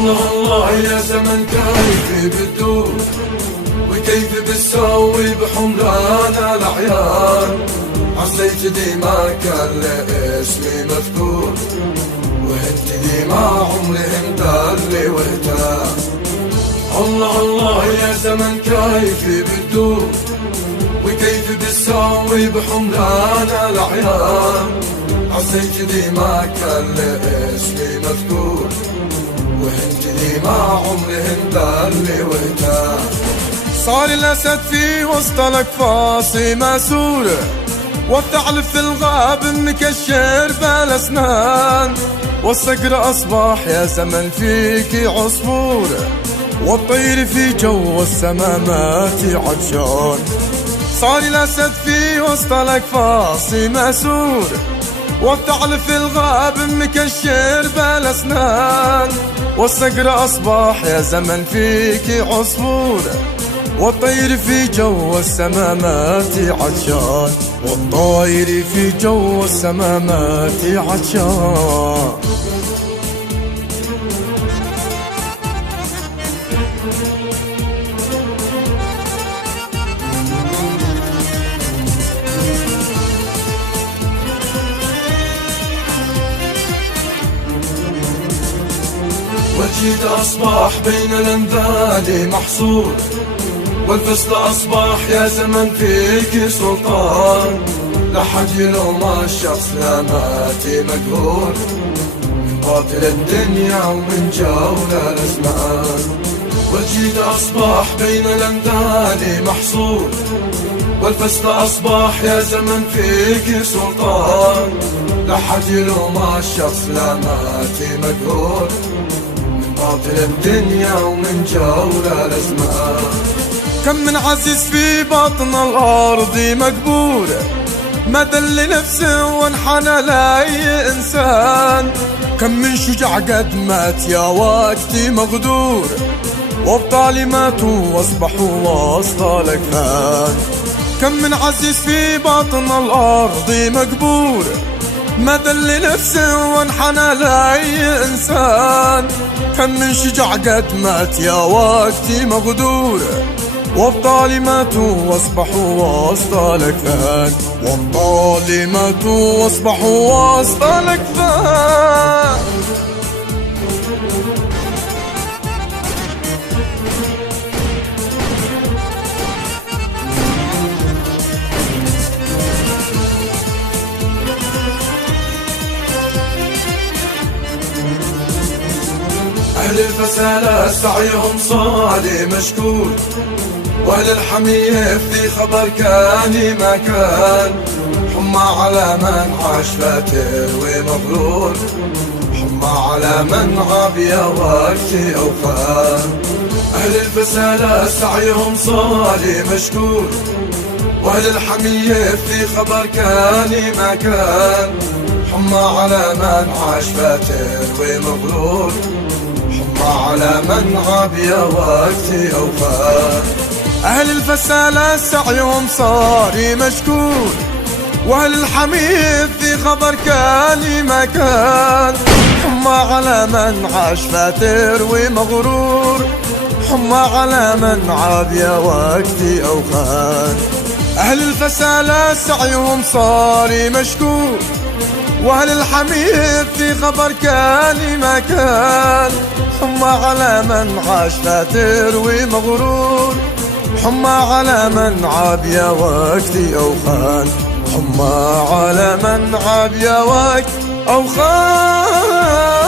الله الله يا زمن كيفي بتدور وكيف بتسوي بحمران الأعيان. عصيت ديما كان اسمي مذكور وانت ديما عمري مدلي وارتاح. الله الله يا زمن كيفي بتدور وكيف بتسوي بحمران الأعيان. عصيت ديما كان اسمي مذكور وانت ديما عمري مدلي وارتاح. صار الأسد في وسط الأكفاص مسور والثعلب في الغاب مكشر بالأسنان. والصقر أصبح يا زمن فيك عصفور والطير في جو السمامات عطشان. صار الأسد في وسط الأكفاص مسور والثعلب في الغاب مكشر بالأسنان. والصقر أصبح يا زمن فيك عصفور والطير في جو السمامات عطشان. والطير في جو السمامات عطشان. والجيد أصبح بين الأنذال محصور والفصل أصبح يا زمن فيك سلطان. لحد يلوم الشخص لا ماتي مقهور من باطل الدنيا ومن جول الأزمان. والجيد أصبح بين الأمثال محصور والفصل أصبح يا زمن فيك سلطان. لحد يلوم الشخص لا ماتي مقهور من باطل الدنيا ومن جول الأزمان. كم من عزيز في بطن الأرض مقبور ما دل نفسه وانحنى لأي إنسان. كم من شجاع قد مات يا وقتي مغدور وابطالي ماتوا واصبحوا وسط الأكفان. كم من عزيز في بطن الأرض مقبور ما دل نفسه وانحنى لأي إنسان. كم من شجاع قد مات يا وقتي مغدور وابطالي ماتوا واصبحوا وسط الأكفان. وابطالي ماتوا واصبحوا وسط الأكفان. أهل الفسالة سعيهم صالي مشكور وأهل الحمية في خبر كان ما كان. حمى على من عاش فاتر ومغرور حمى على من غاب يا وقتي أوفان. أهل الفسالة سعيهم صالي مشكور وأهل الحمية في خبر كان ما كان. حمى على من عاش فاتر ومغرور حمى على من غاب يا وقتي أوفان. أهل الفسالة سعيهم صار مشكور وأهل الحميد في خبر كان ما كان. حمى على من عاش فاتر ومغرور حمى على من عاب يا وقتي أوخان. أهل الفسالة سعيهم صار مشكور وأهل الحميد في خبر كان ما كان. حمى على من عاش فاتر ومغرور حمى على من عاب يا وقتي أوخان. حمى على من عاب يا وقت أوخان.